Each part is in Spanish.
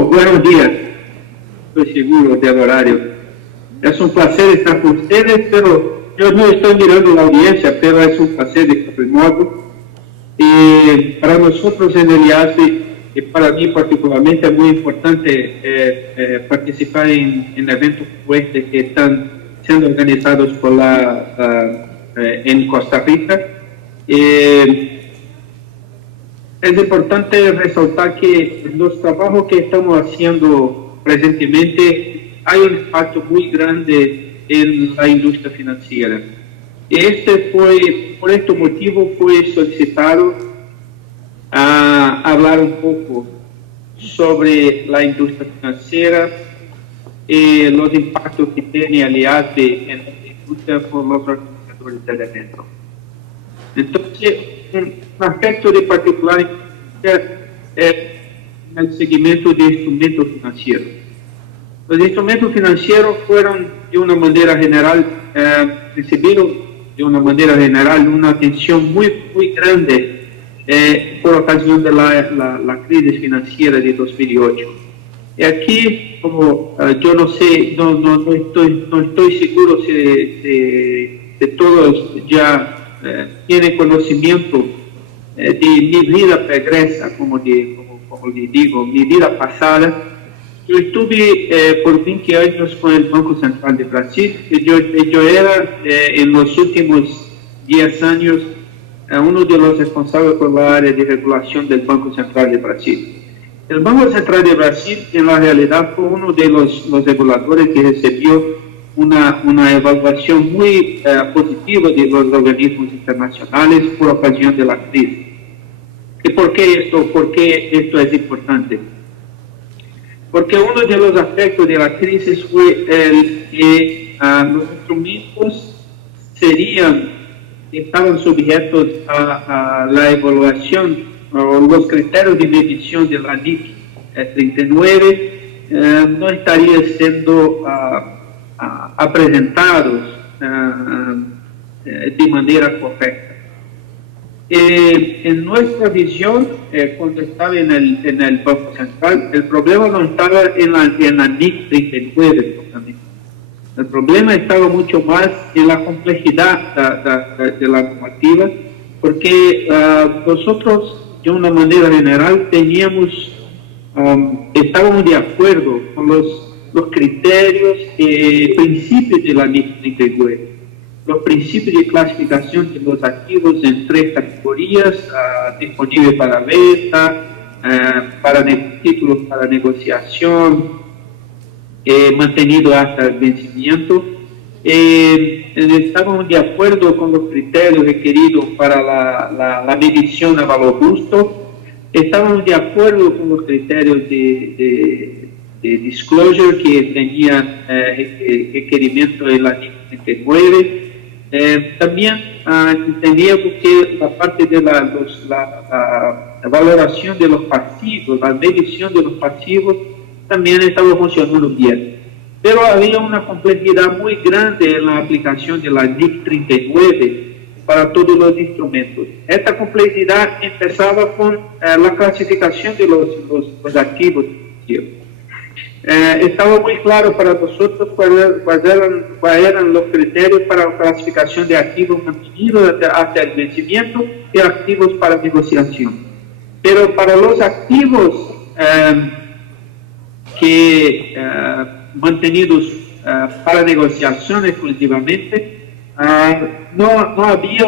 Buenos días. Estoy seguro del horario. Es un placer estar con ustedes, pero yo no estoy mirando la audiencia, pero es un placer estar remoto. Y para nosotros en el IASBE, y para mí particularmente, es muy importante participar en eventos como este que están siendo organizados por en Costa Rica. Es importante resaltar que los trabajos que estamos haciendo presentemente hay un impacto muy grande en la industria financiera. Por este motivo fue solicitado a hablar un poco sobre la industria financiera, los impactos que tiene el IASBE en la industria por los organizadores del evento. Entonces, un aspecto de particular es el seguimiento de instrumentos financieros. Los instrumentos financieros fueron, de una manera general, recibidos de una manera general una atención muy grande por ocasión de la crisis financiera de 2008. Y aquí, como yo no sé, no estoy seguro si todos ya tienen conocimiento de mi vida pregresa, como le digo, mi vida pasada. Yo estuve por 20 años con el Banco Central de Brasil. Yo era, en los últimos 10 años, uno de los responsables por la área de regulación del Banco Central de Brasil. El Banco Central de Brasil, en la realidad, fue uno de los reguladores que recibió una evaluación muy positiva de los organismos internacionales por ocasión de la crisis. ¿Y por qué esto es importante? Porque uno de los aspectos de la crisis fue el que los instrumentos estaban sujetos a la evaluación o los criterios de medición de la NIC 39, no estarían siendo presentados de manera correcta. En nuestra visión, cuando estaba en el Banco Central, el problema no estaba en la NIC 39, el problema estaba mucho más en la complejidad de la normativa, porque nosotros, de una manera general, estábamos de acuerdo con los criterios y principios de la NIC 39. Los principios de clasificación de los activos en 3 categorías, disponible para venta, títulos para negociación, mantenido hasta el vencimiento. Estábamos de acuerdo con los criterios requeridos para la medición a valor justo. Estábamos de acuerdo con los criterios de disclosure que tenían requerimiento de la NIC 39. También entendíamos que la parte de la valoración de los pasivos, la medición de los pasivos, también estaba funcionando bien. Pero había una complejidad muy grande en la aplicación de la NIC 39 para todos los instrumentos. Esta complejidad empezaba con la clasificación de los activos. Estaba muy claro para nosotros cuáles eran los criterios para la clasificación de activos mantenidos hasta el vencimiento y activos para negociación. Pero para los activos mantenidos para negociación exclusivamente, no había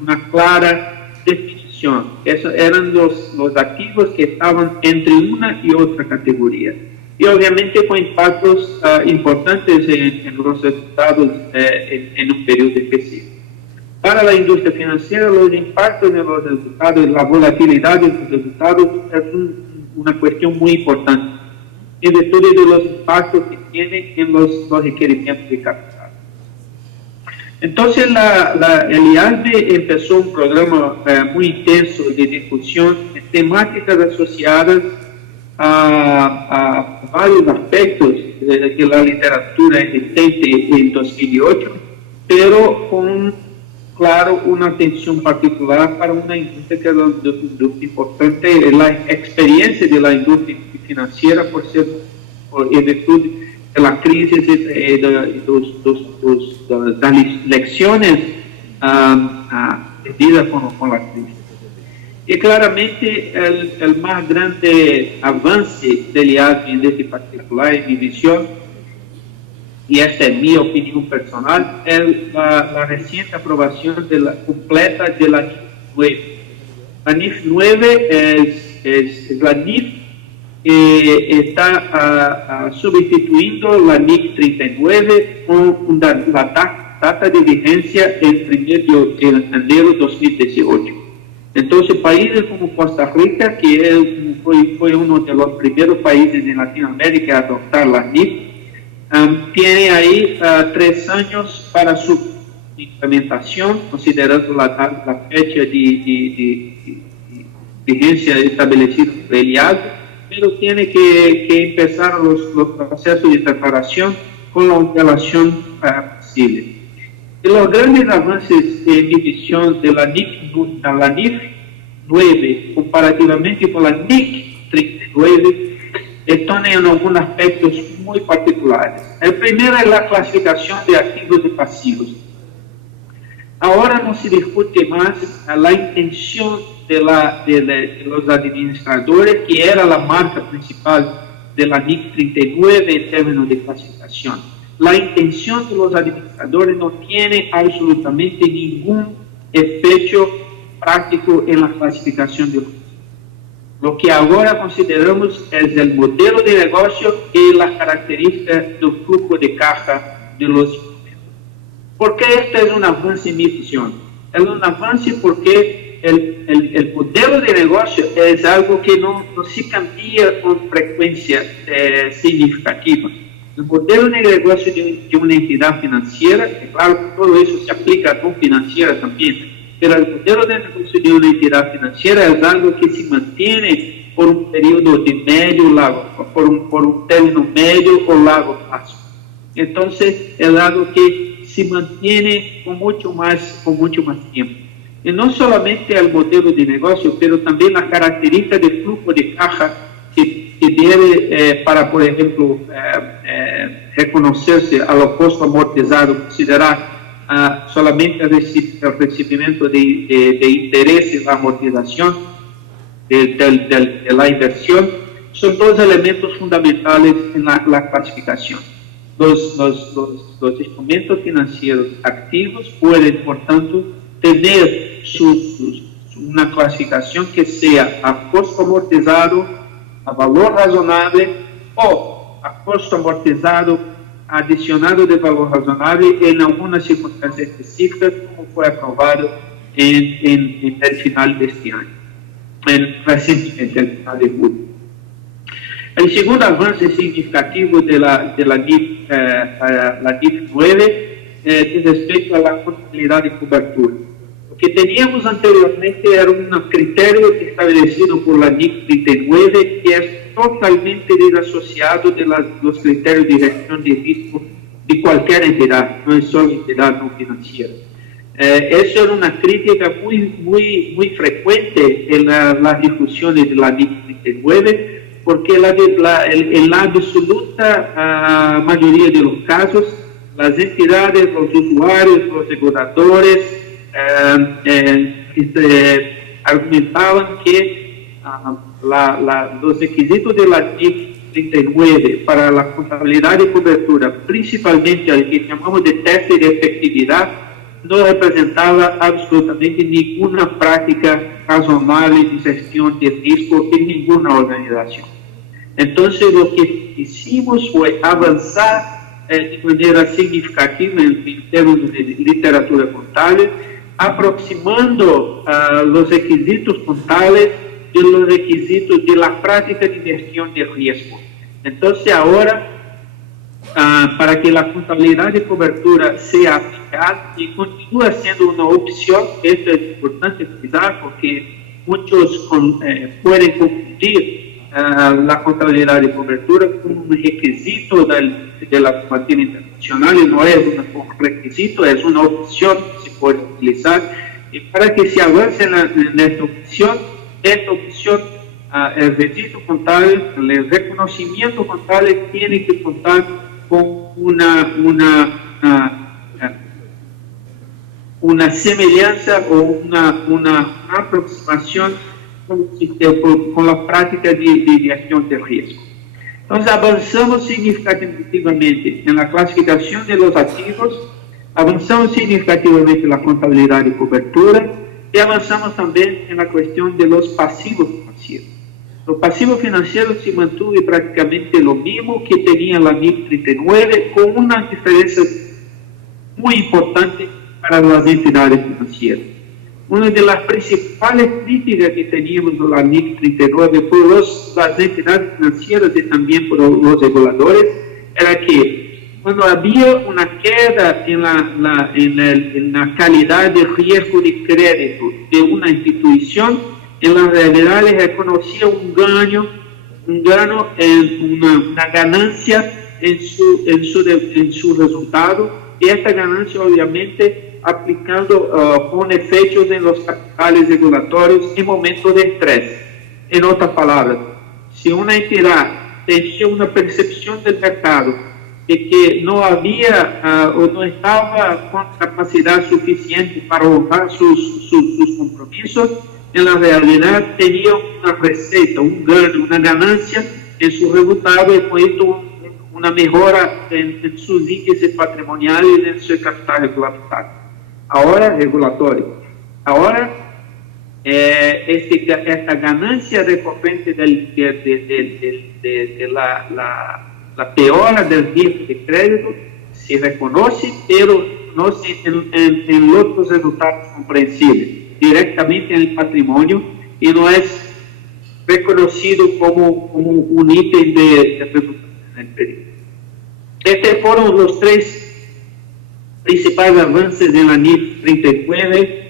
una clara definición. Esos eran los activos que estaban entre una y otra categoría. Y obviamente con impactos importantes en los resultados en un periodo específico. Para la industria financiera, los impactos en los resultados, la volatilidad de los resultados es una cuestión muy importante, en virtud de los impactos que tiene en los requerimientos de capital. Entonces, el IASBE empezó un programa muy intenso de discusión de temáticas asociadas a varios aspectos de la literatura existente en 2008, pero con claro, una atención particular para una industria que es una industria importante, la experiencia de la industria financiera en virtud de la crisis y de las lecciones aprendidas con la crisis. Y claramente el más grande avance del IASB en este particular, en mi visión, y esta es mi opinión personal, es la reciente aprobación completa de la NIF 9. La NIF 9 es la NIF que está sustituyendo la NIF 39 con la data de vigencia el 1 de enero de 2018. Entonces, países como Costa Rica, que fue uno de los primeros países en Latinoamérica a adoptar la NIF, tiene ahí 3 años para su implementación, considerando la fecha de vigencia establecida por el IASB, pero tiene que empezar los procesos de preparación con la antelación posible. Y los grandes avances de división de la NIF 9 comparativamente con la NIC 39 están en algunos aspectos muy particulares. El primero es la clasificación de activos y pasivos. Ahora no se discute más la intención de los administradores, que era la marca principal de la NIC 39 en términos de clasificación. La intención de los administradores no tiene absolutamente ningún efecto práctico en la clasificación de los. Lo que ahora consideramos es el modelo de negocio y las características del flujo de caja de los instrumentos. ¿Por qué este es un avance en mi visión? Es un avance porque el modelo de negocio es algo que no se cambia con frecuencia significativa. El modelo de negocio de una entidad financiera, que claro, todo eso se aplica a no financiera también, pero el modelo de negocio de una entidad financiera es algo que se mantiene por un periodo de medio largo, por un término medio o largo plazo. Entonces, es algo que se mantiene con mucho más tiempo. Y no solamente el modelo de negocio, pero también la característica del flujo de caja que debe, para, por ejemplo, reconocerse a lo costo amortizado, considerar solamente el recibimiento de interés y la amortización de la inversión, son 2 elementos fundamentales en la clasificación. Los instrumentos financieros activos pueden, por tanto, tener una clasificación que sea a costo amortizado, a valor razonable o a costo amortizado adicionado de valor razonable en algunas circunstancias específicas, como fue aprobado en el final de este año, recientemente, el final de julio. El segundo avance significativo de la NIF 9 es respecto a la contabilidad de cobertura. Lo que teníamos anteriormente era un criterio establecido por la NIC 39 que es totalmente desasociado de los criterios de gestión de riesgo de cualquier entidad, no es solo entidad no financiera. Eso era una crítica muy frecuente en las discusiones de la NIC 39, porque en la absoluta mayoría de los casos, las entidades, los usuarios, los aseguradores, argumentaban que los requisitos de la NIC 39 para la contabilidad de cobertura, principalmente el que llamamos de teste de efectividad, no representaba absolutamente ninguna práctica razonable de gestión de riesgo en ninguna organización. Entonces, lo que hicimos fue avanzar de manera significativa en términos de literatura contable, aproximando los requisitos contables de los requisitos de la práctica de gestión de riesgo. Entonces, ahora, para que la contabilidad de cobertura sea aplicada y continúe siendo una opción, esto es importante cuidar porque muchos pueden confundir la contabilidad de cobertura como un requisito de la normativa internacional, y no es un requisito, es una opción que se puede utilizar, y para que se avance en esta opción, el registro contable, el reconocimiento contable tiene que contar con una semejanza o una aproximación con la práctica de gestión de riesgo. Entonces, avanzamos significativamente en la clasificación de los activos, avanzamos significativamente en la contabilidad de cobertura y avanzamos también en la cuestión de los pasivos financieros. Los pasivos financieros se mantuvo prácticamente lo mismo que tenía la NIF 39, con una diferencia muy importante para las entidades financieras. Una de las principales críticas que teníamos en la NIF 39 por las entidades financieras y también por los reguladores era que cuando había una queda en la calidad de riesgo de crédito de una institución, en la realidad les reconocía una ganancia en su resultado, y esta ganancia obviamente aplicando con efectos en los capitales regulatorios en momentos de estrés. En otras palabras, si una entidad tenía una percepción del mercado de que no había o no estaba con capacidad suficiente para honrar sus compromisos, en la realidad tenía una receita, una ganancia en su resultado, y con esto una mejora en sus índices patrimoniales y en su capital regulatorio. Ahora, esta ganancia recurrente de la peora del riesgo de crédito se reconoce, pero no en otros resultados comprensibles, directamente en el patrimonio, y no es reconocido como un ítem de resultados en el periodo. Estos fueron los tres principales avances en la NIF 39,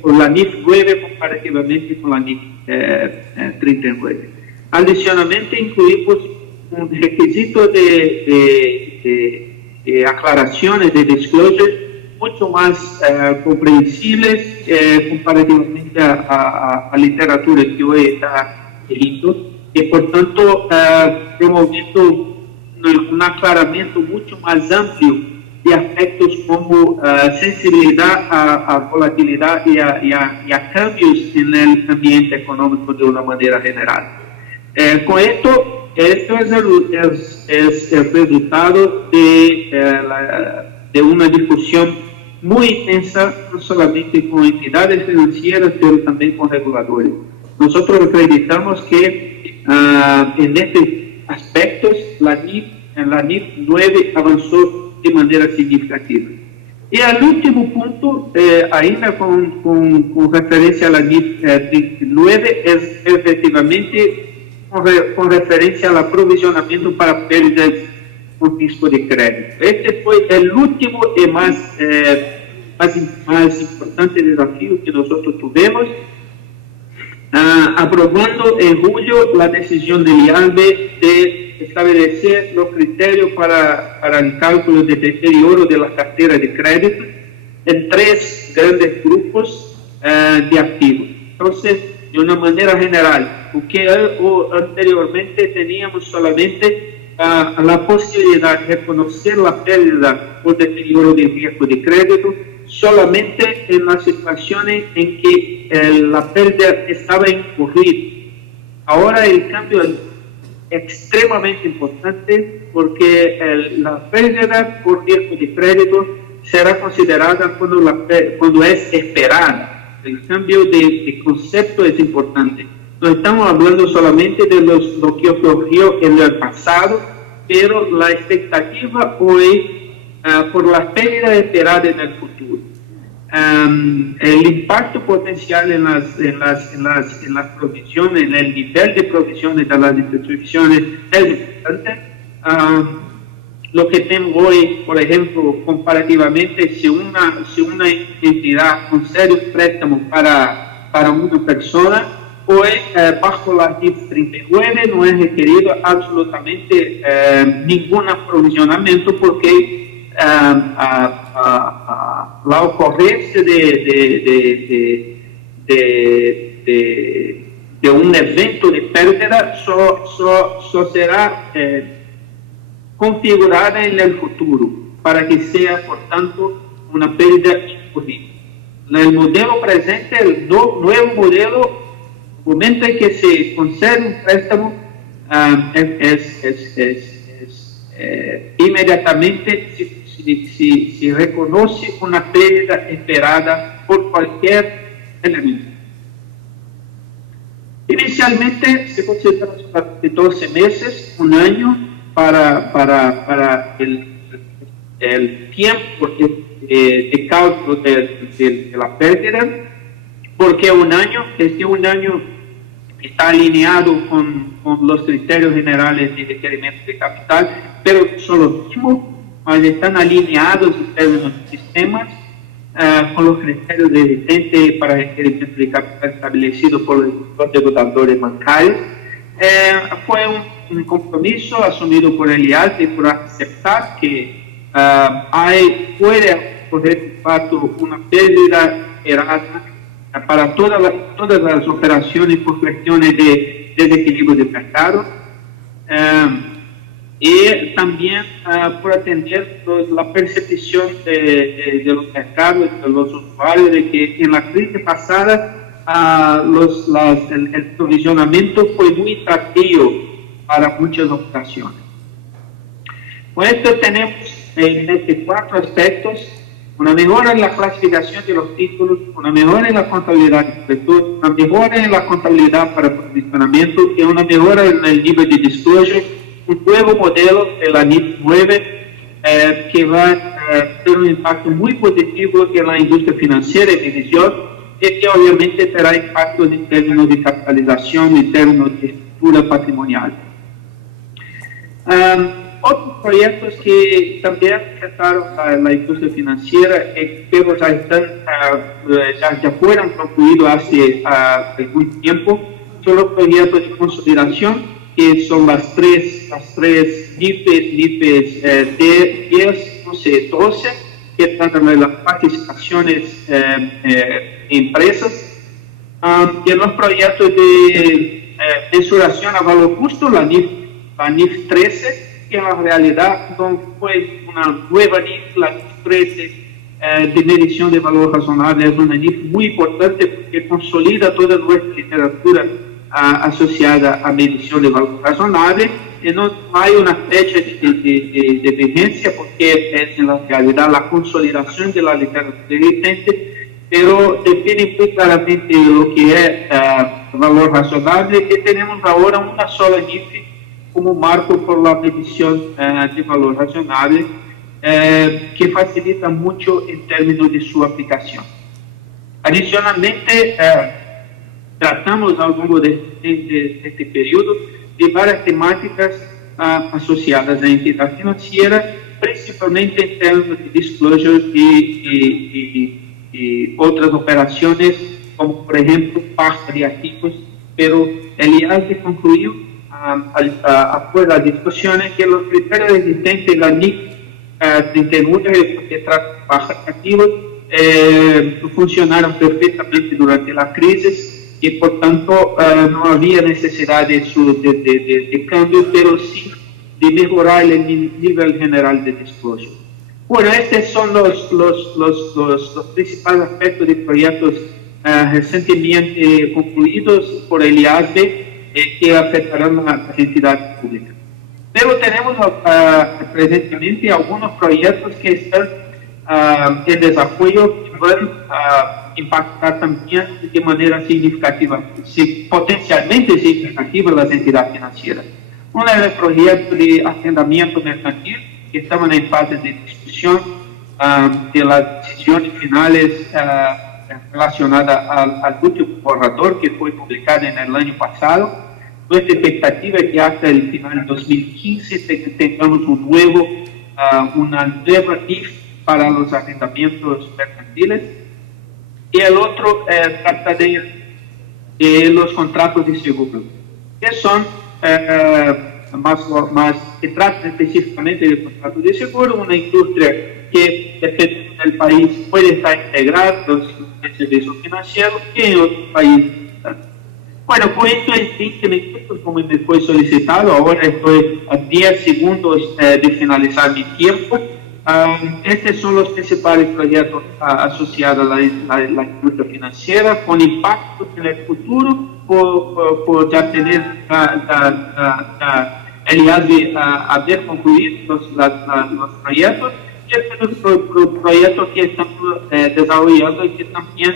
con la NIF 9 comparativamente con la NIF 39. Adicionalmente, incluimos un requisito de aclaraciones, de disclosure, mucho más comprensibles comparativamente a la literatura que hoy está escrito, y por tanto promoviendo un aclaramiento mucho más amplio de aspectos como sensibilidad a volatilidad y a cambios en el ambiente económico de una manera general. Con esto es el resultado de una discusión muy intensa, no solamente con entidades financieras, pero también con reguladores. Nosotros acreditamos que en estos aspectos la NIF 9 avanzó de manera significativa. Y al último punto, ainda con referencia a la NIF 39, es efectivamente con referencia al aprovisionamiento para pérdidas con risco de crédito. Este fue el último y más importante desafío que nosotros tuvimos, aprobando en julio la decisión del IALBE de establecer los criterios para el cálculo de deterioro de la cartera de crédito en tres grandes grupos de activos. Entonces, de una manera general, porque anteriormente teníamos solamente la posibilidad de reconocer la pérdida por deterioro de riesgo de crédito solamente en las situaciones en que la pérdida estaba incurrida. Ahora el cambio es extremadamente importante, porque la pérdida por riesgo de crédito será considerada cuando es esperada. El cambio de concepto es importante. No estamos hablando solamente de lo que ocurrió en el pasado, pero la expectativa hoy por la pérdida esperada en el futuro. El impacto potencial en las provisiones, en el nivel de provisiones de las instituciones es importante. Lo que tengo hoy, por ejemplo, comparativamente, si una entidad concede un préstamo para una persona, hoy bajo la NIF 39 no es requerido absolutamente ningún aprovisionamiento, porque la ocurrencia de un evento de pérdida solo será configurada en el futuro, para que sea, por tanto, una pérdida imposible. En el modelo presente, el nuevo modelo, el momento en que se concede un préstamo, inmediatamente se reconoce una pérdida esperada por cualquier elemento. Inicialmente se considera de 12 meses, un año, para el tiempo de cálculo de la pérdida, porque un año está alineado con los criterios generales de requerimiento de capital, pero son los mismos, mas están alineados en términos de sistemas con los criterios de vigente para requerimiento de capital establecidos por los reguladores bancarios. Fue un compromiso asumido por el IASB por aceptar que puede ocurrir de facto una pérdida esperada para todas las operaciones por cuestiones de desequilibrio de mercado, y también por atender la percepción de los mercados, de los usuarios, de que en la crisis pasada el provisionamiento fue muy tardío para muchas operaciones. Con esto tenemos en 4 aspectos: una mejora en la clasificación de los títulos, una mejora en la contabilidad de cobertura, una mejora en la contabilidad para provisionamiento y una mejora en el nivel de disclosure, un nuevo modelo de la NIF 9 que va a tener un impacto muy positivo en la industria financiera y de emisión, y que obviamente tendrá impactos en términos de capitalización, en términos de estructura patrimonial. Otros proyectos que también afectaron a la industria financiera, pero ya fueron concluidos hace algún tiempo, son los proyectos de consolidación, que son las tres NIFs de 10, 11, 12, que tratan de las participaciones en empresas, y en los proyectos de mensuración a valor justo, la NIF 13, que en la realidad no fue una nueva NIF, la NIF 13 de medición de valor razonable es una NIF muy importante porque consolida toda nuestra literatura asociada a medición de valor razonable, y no hay una fecha de vigencia porque es en la realidad la consolidación de la literatura existente, pero define muy claramente lo que es valor razonable, y tenemos ahora una sola NIF como marco por la medición de valor razonable, que facilita mucho en términos de su aplicación. Adicionalmente, tratamos ao longo deste período de várias temáticas associadas à entidade financeira, principalmente em termos de disclosure e outras operações, como, por exemplo, parte de ativos, pero el IASB concluiu após as discussões que os critérios existentes da NIF 39, que trata de parte de ativos, funcionaram perfeitamente durante a crise, y por tanto no había necesidad de cambio, pero sí de mejorar el nivel general de disclosure. Bueno, estos son los principales aspectos de proyectos recientemente concluidos por el IASB que afectarán a las entidades públicas. Pero tenemos presentemente algunos proyectos que están en desarrollo, que van a impactar también de manera significativa, potencialmente significativa, las entidades financieras. Uno es el proyecto de arrendamiento mercantil, que estamos en fase de discusión de las decisiones finales relacionadas al último borrador que fue publicado en el año pasado. Nuestra expectativa es que hasta el final de 2015 tengamos una nueva NIF para los arrendamientos mercantiles. Y el otro trata de los contratos de seguro, que son que tratan específicamente del contrato de seguro, una industria que, dependiendo del país, puede estar integrada en el servicio financiero que en otros países. Bueno, pues esto es 20 minutos como me fue solicitado. Ahora estoy a 10 segundos de finalizar mi tiempo. Estos son los principales proyectos asociados a la industria financiera con impactos en el futuro por ya tener el IASB haber concluido los proyectos y los proyectos que estamos desarrollando y que también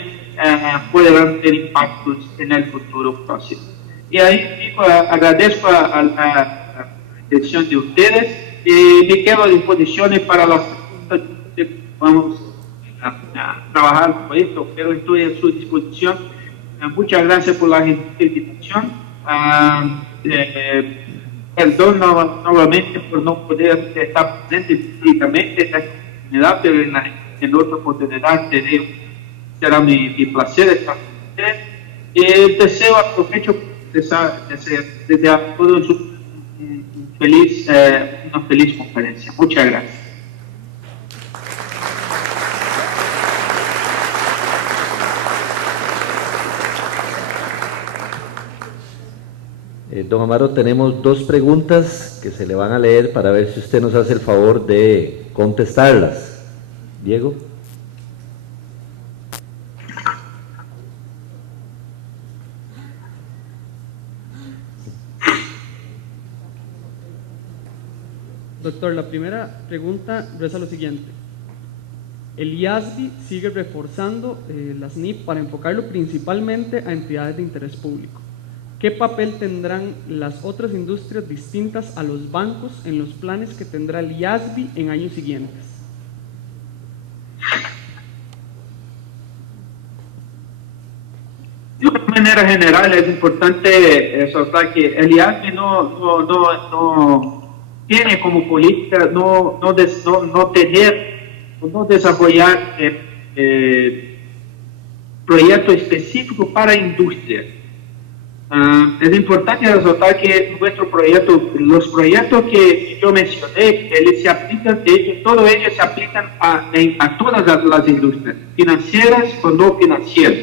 pueden tener impactos en el futuro próximo. Y ahí agradezco a la atención de ustedes y me quedo a disposición para las preguntas que vamos a trabajar con esto, pero estoy a su disposición. Muchas gracias por la invitación. Perdón nuevamente por no poder estar presente físicamente en esta oportunidad, pero en otra oportunidad será mi placer estar con ustedes. Deseo, aprovecho desear a todos una feliz conferencia. Muchas gracias. Don Amaro, tenemos dos preguntas que se le van a leer para ver si usted nos hace el favor de contestarlas. Diego. Doctor, la primera pregunta reza lo siguiente. El IASB sigue reforzando las NIP para enfocarlo principalmente a entidades de interés público. ¿Qué papel tendrán las otras industrias distintas a los bancos en los planes que tendrá el IASB en años siguientes? De una manera general es importante resaltar que el IASB no tiene como política no desarrollar proyectos específicos para industria. Es importante resaltar que los proyectos que yo mencioné, ellos se aplican, de hecho, todos ellos se aplican a todas las industrias, financieras o no financieras.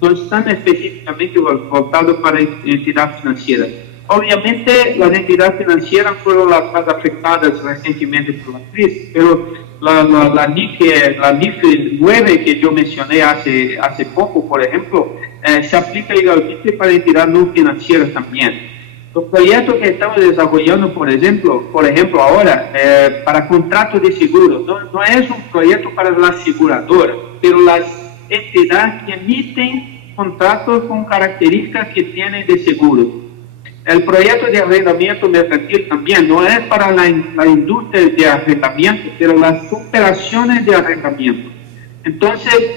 No están específicamente voltados para entidades financieras. Obviamente, las entidades financieras fueron las más afectadas recientemente por la crisis, pero la NIF 9 que yo mencioné hace poco, por ejemplo, se aplica igualmente para entidades no financieras también. Los proyectos que estamos desarrollando, por ejemplo ahora, para contratos de seguro, no es un proyecto para la aseguradora, pero las entidades que emiten contratos con características que tienen de seguro. El proyecto de arrendamiento mercantil también no es para la industria de arrendamiento, pero las operaciones de arrendamiento. Entonces,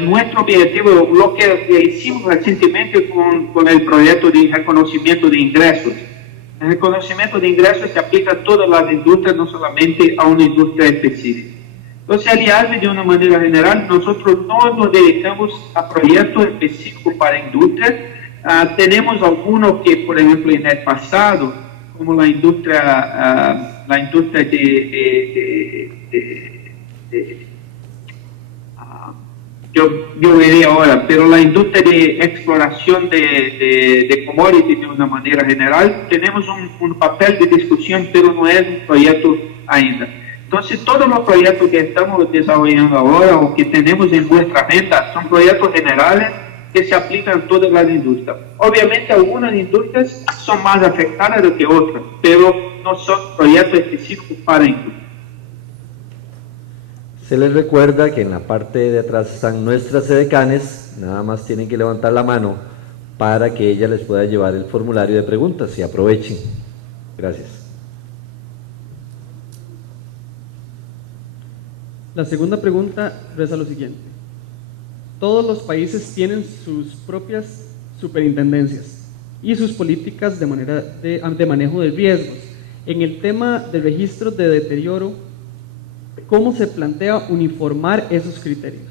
nuestro objetivo, lo que hicimos recientemente con el proyecto de reconocimiento de ingresos. El reconocimiento de ingresos se aplica a todas las industrias, no solamente a una industria específica. Entonces, el IASB, de una manera general, nosotros no nos dedicamos a proyectos específicos para industrias. Tenemos algunos que, por ejemplo, en el pasado, como la industria yo veré ahora, pero la industria de exploración de commodities de una manera general, tenemos un papel de discusión, pero no es un proyecto ainda. Entonces, todos los proyectos que estamos desarrollando ahora o que tenemos en nuestra agenda son proyectos generales que se aplican a todas las industrias. Obviamente, algunas industrias son más afectadas que otras, pero no son proyectos específicos para industria. Se les recuerda que en la parte de atrás están nuestras edecanes, nada más tienen que levantar la mano para que ella les pueda llevar el formulario de preguntas y aprovechen. Gracias. La segunda pregunta reza lo siguiente. Todos los países tienen sus propias superintendencias y sus políticas de manejo de riesgos. En el tema de registros de deterioro, ¿cómo se plantea uniformar esos criterios?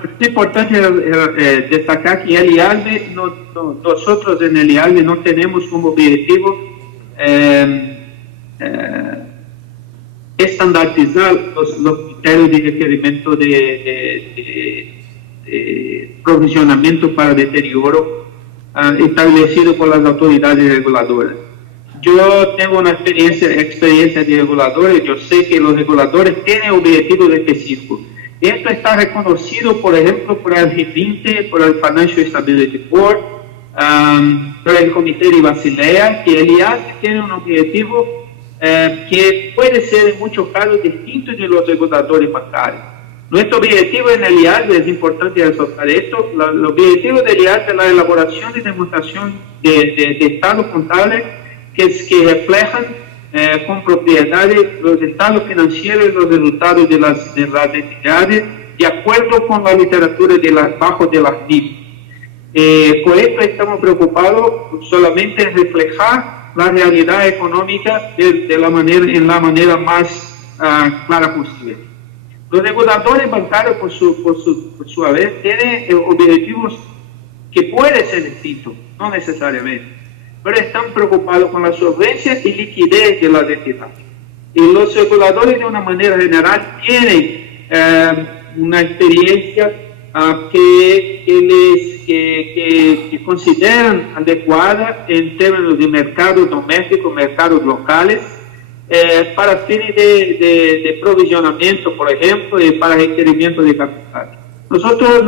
Bueno, es importante destacar que el IALBE, nosotros en el IALBE no tenemos como objetivo estandarizar los criterios de requerimiento de provisionamiento para deterioro establecido por las autoridades reguladoras. Yo tengo una experiencia de reguladores, yo sé que los reguladores tienen objetivos específicos. Esto está reconocido, por ejemplo, por el G20, por el Financial Stability Board, por el Comité de Basilea, que el IAS tiene un objetivo que puede ser en muchos casos distinto de los reguladores bancarios. Nuestro objetivo en el IAS, es importante resaltar esto, el objetivo del IAS es la elaboración de demostración de estados contables que reflejan con propiedad los estados financieros y los resultados de las entidades de acuerdo con la literatura bajo de las NIF. Por esto estamos preocupados solamente en reflejar la realidad económica en la manera más clara posible. Los reguladores bancarios, por su vez, tienen objetivos que pueden ser distintos, no necesariamente, pero están preocupados con la solvencia y liquidez de las entidades. Y los reguladores, de una manera general, tienen una experiencia que consideran adecuada en términos de mercados domésticos, mercados locales, para fines de provisionamiento, por ejemplo, y para requerimiento de capital. Nosotros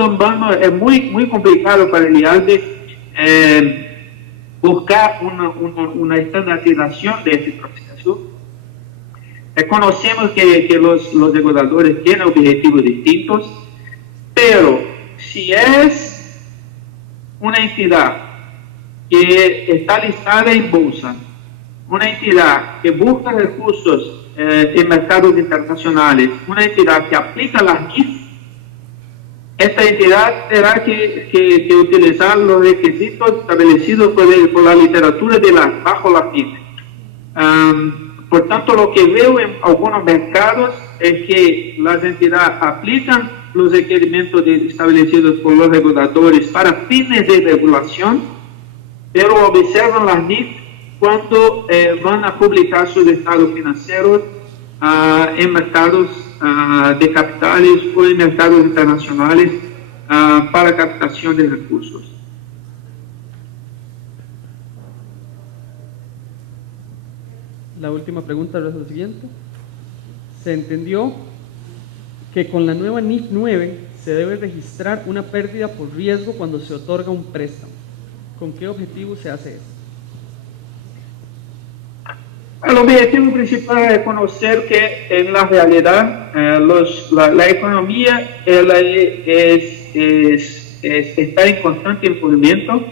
es muy complicado para el IALBE buscar una estandarización de este proceso. Reconocemos que los reguladores tienen objetivos distintos, pero si es una entidad que está listada en bolsa, una entidad que busca recursos en mercados internacionales, una entidad que aplica las NIF, esta entidad tendrá que utilizar los requisitos establecidos por la literatura bajo la NIF. Por tanto, lo que veo en algunos mercados es que las entidades aplican los requerimientos establecidos por los reguladores para fines de regulación, pero observan las NIF cuando van a publicar sus estados financieros en mercados de capitales o en mercados internacionales para captación de recursos. La última pregunta es la siguiente. Se entendió que con la nueva NIF 9 se debe registrar una pérdida por riesgo cuando se otorga un préstamo. ¿Con qué objetivo se hace eso? El objetivo principal es conocer que en la realidad la economía está en constante movimiento.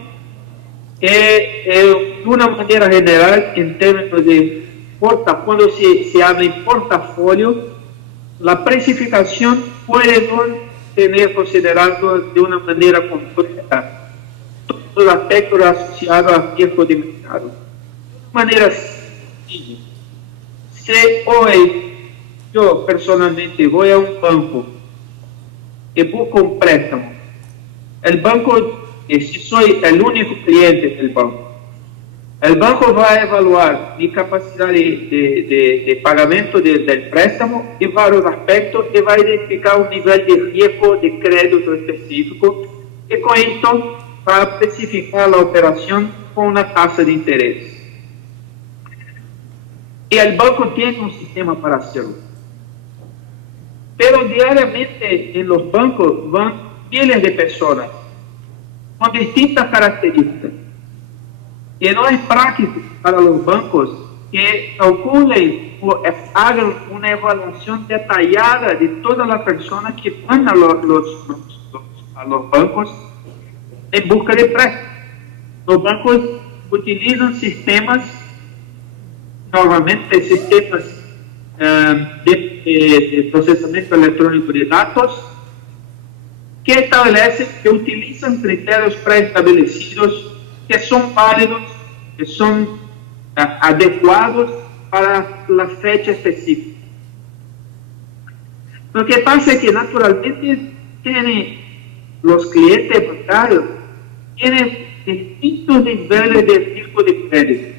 De una manera general, en términos de cuando se habla en portafolio, la precificación puede no tener considerado de una manera completa todos los aspectos asociados al riesgo de mercado. De manera sencilla, si hoy yo personalmente voy a un banco y busco un préstamo, el banco, si soy el único cliente del banco, el banco va a evaluar mi capacidad de pagamento del préstamo y varios aspectos y va a identificar un nivel de riesgo de crédito específico y con esto va a especificar la operación con una tasa de interés. Y el banco tiene un sistema para hacerlo. Pero diariamente en los bancos van miles de personas con distintas características. Y no es práctico para los bancos que calculen o hagan una evaluación detallada de todas las personas que van a los bancos en busca de préstamos. Los bancos utilizan sistemas, normalmente sistemas de procesamiento electrónico de datos, que establecen, que utilizan criterios preestablecidos que son válidos, que son adecuados para la fecha específica. Lo que pasa es que naturalmente tiene los clientes bancarios tienen distintos niveles de riesgo de crédito.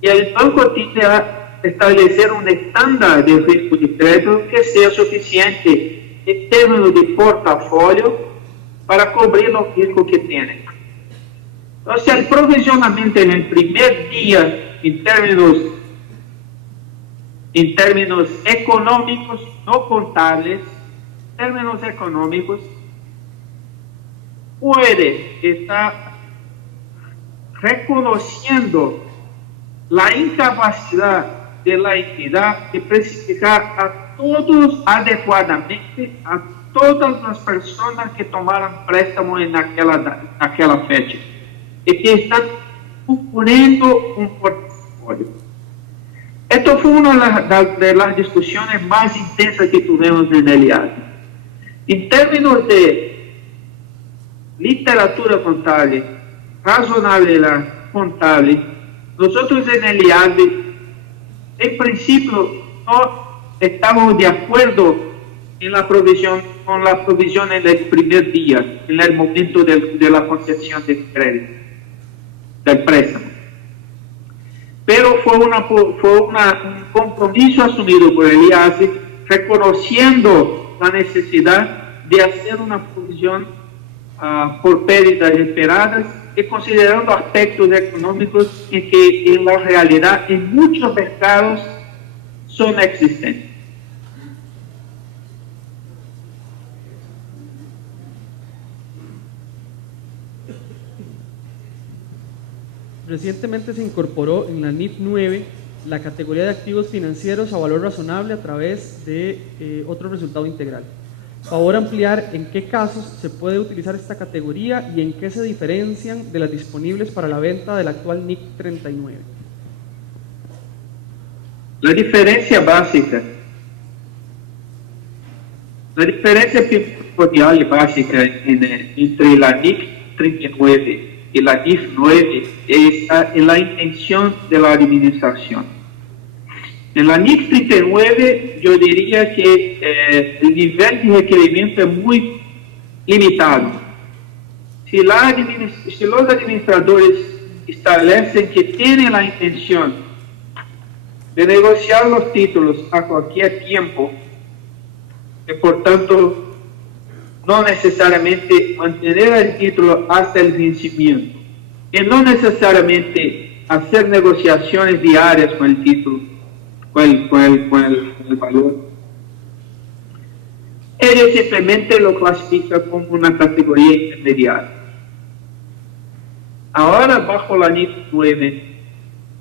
Y el banco tiende a establecer un estándar de riesgo de crédito que sea suficiente en términos de portafolio para cubrir los riesgos que tienen. Entonces, el provisionamiento en el primer día, en términos económicos, no contables, términos económicos, puede estar reconociendo la incapacidad de la entidad de precificar a todos adecuadamente, a todas las personas que tomaron préstamo en aquella fecha y que están componiendo un portafolio. Esto fue una de las discusiones más intensas que tuvimos en el IASB. En términos de literatura contable, razonabilidad contable, nosotros en el IASB, en principio, no estamos de acuerdo en la provisión, con la provisión en el primer día, en el momento de la concesión del crédito, del préstamo. Pero fue un compromiso asumido por el IASB, reconociendo la necesidad de hacer una provisión por pérdidas esperadas y considerando aspectos económicos que en la realidad en muchos mercados son existentes. Recientemente se incorporó en la NIF 9 la categoría de activos financieros a valor razonable a través de otro resultado integral. Favor ampliar en qué casos se puede utilizar esta categoría y en qué se diferencian de las disponibles para la venta del actual NIF 39. La diferencia primordial y básica entre la NIF 39 y la NIF 9 está en la intención de la administración. En la NIF 39 yo diría que el nivel de requerimiento es muy limitado. Si los administradores establecen que tienen la intención de negociar los títulos a cualquier tiempo, y por tanto no necesariamente mantener el título hasta el vencimiento, y no necesariamente hacer negociaciones diarias con el título, con el valor, ellos simplemente lo clasifican como una categoría intermediaria. Ahora, bajo la NIF 9,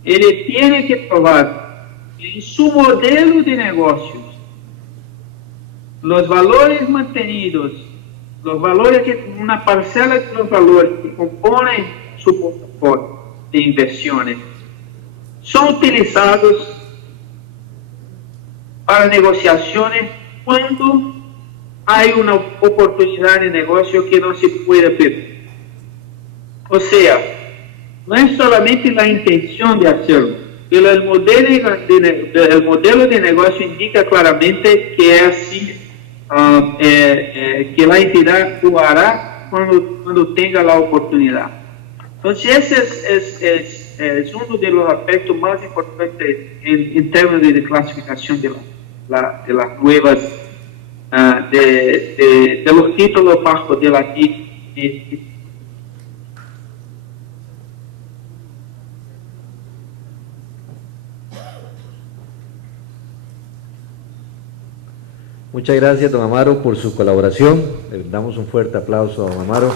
él tiene que probar en su modelo de negocios los valores mantenidos, los valores una parcela de los valores que componen su portafolio de inversiones, son utilizados para negociaciones cuando hay una oportunidad de negocio que no se puede perder. O sea, no es solamente la intención de hacerlo, pero el modelo de negocio indica claramente que es así, que la entidad lo hará cuando tenga la oportunidad. Entonces, ese es uno de los aspectos más importantes en términos de clasificación de las nuevas, de los títulos bajo de la NIF. Muchas gracias, don Amaro, por su colaboración. Le damos un fuerte aplauso a don Amaro.